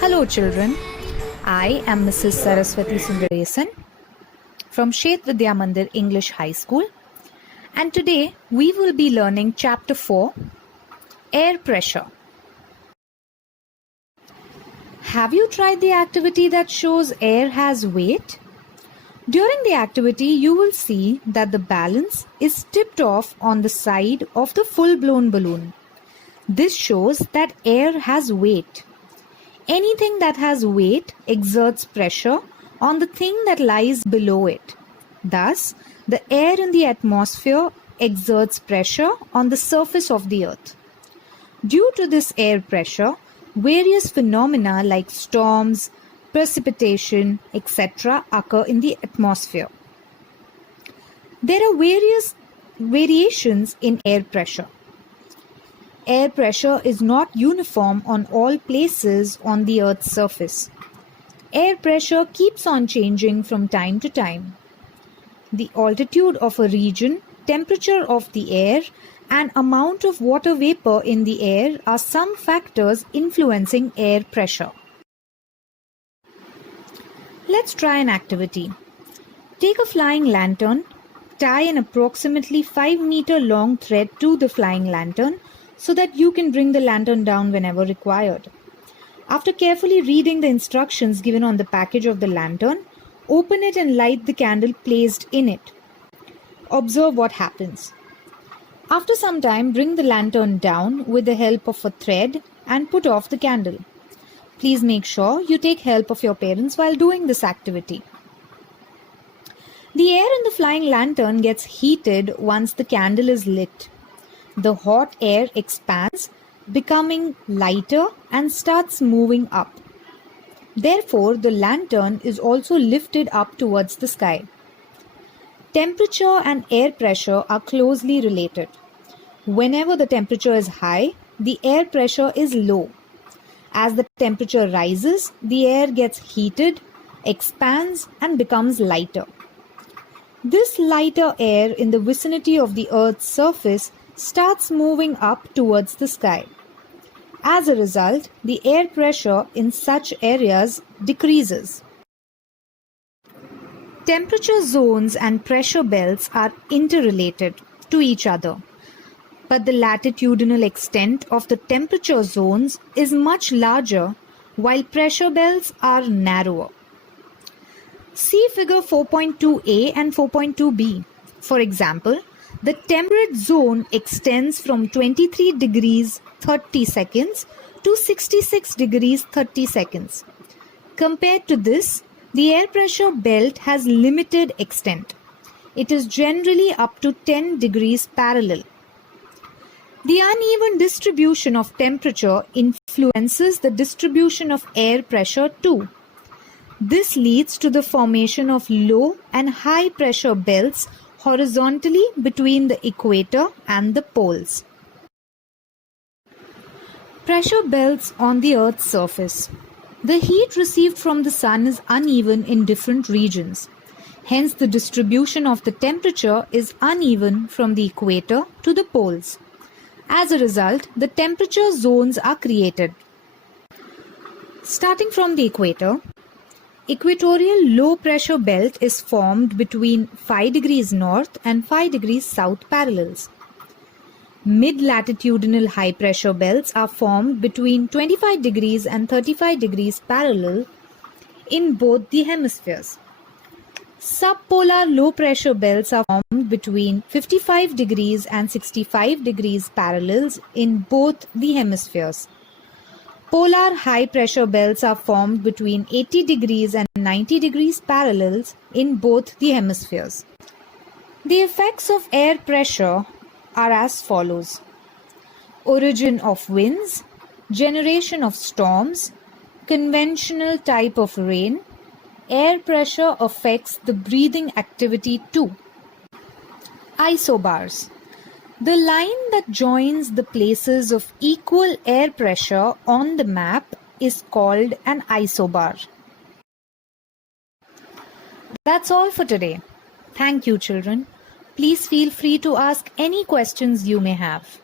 Hello children, I am Mrs. Saraswati Sundaresan from Shet Vidya Mandir English High School, and today we will be learning chapter 4, Air Pressure. Have you tried the activity that shows air has weight? During the activity you will see that the balance is tipped off on the side of the full-blown balloon. This shows that air has weight. Anything that has weight exerts pressure on the thing that lies below it. Thus, the air in the atmosphere exerts pressure on the surface of the earth. Due to this air pressure, various phenomena like storms, precipitation, etc. occur in the atmosphere. There are various variations in air pressure. Air pressure is not uniform on all places on the Earth's surface. Air pressure keeps on changing from time to time. The altitude of a region, temperature of the air, and amount of water vapor in the air are some factors influencing air pressure. Let's try an activity. Take a flying lantern, tie an approximately 5-meter long thread to the flying lantern so that you can bring the lantern down whenever required. After carefully reading the instructions given on the package of the lantern, open it and light the candle placed in it. Observe what happens. After some time, bring the lantern down with the help of a thread and put off the candle. Please make sure you take help of your parents while doing this activity. The air in the flying lantern gets heated once the candle is lit. The hot air expands, becoming lighter and starts moving up. Therefore, the lantern is also lifted up towards the sky. Temperature and air pressure are closely related. Whenever the temperature is high, the air pressure is low. As the temperature rises, the air gets heated, expands, and becomes lighter. This lighter air in the vicinity of the Earth's surface starts moving up towards the sky. As a result, the air pressure in such areas decreases. Temperature zones and pressure belts are interrelated to each other, but the latitudinal extent of the temperature zones is much larger while pressure belts are narrower. See figure 4.2a and 4.2b. For example, the temperate zone extends from 23 degrees 30 seconds to 66 degrees 30 seconds. Compared to this, the air pressure belt has limited extent. It is generally up to 10 degrees parallel. The uneven distribution of temperature influences the distribution of air pressure too. This leads to the formation of low and high pressure belts horizontally between the equator and the poles. Pressure belts on the Earth's surface. The heat received from the sun is uneven in different regions. Hence, the distribution of the temperature is uneven from the equator to the poles. As a result, the temperature zones are created. Starting from the equator, equatorial low pressure belt is formed between 5 degrees north and 5 degrees south parallels. Mid-latitudinal high pressure belts are formed between 25 degrees and 35 degrees parallel in both the hemispheres. Subpolar low pressure belts are formed between 55 degrees and 65 degrees parallels in both the hemispheres. Polar high pressure belts are formed between 80 degrees and 90 degrees parallels in both the hemispheres. The effects of air pressure are as follows: origin of winds, generation of storms, conventional type of rain. Air pressure affects the breathing activity too. Isobars. The line that joins the places of equal air pressure on the map is called an isobar. That's all for today. Thank you, children. Please feel free to ask any questions you may have.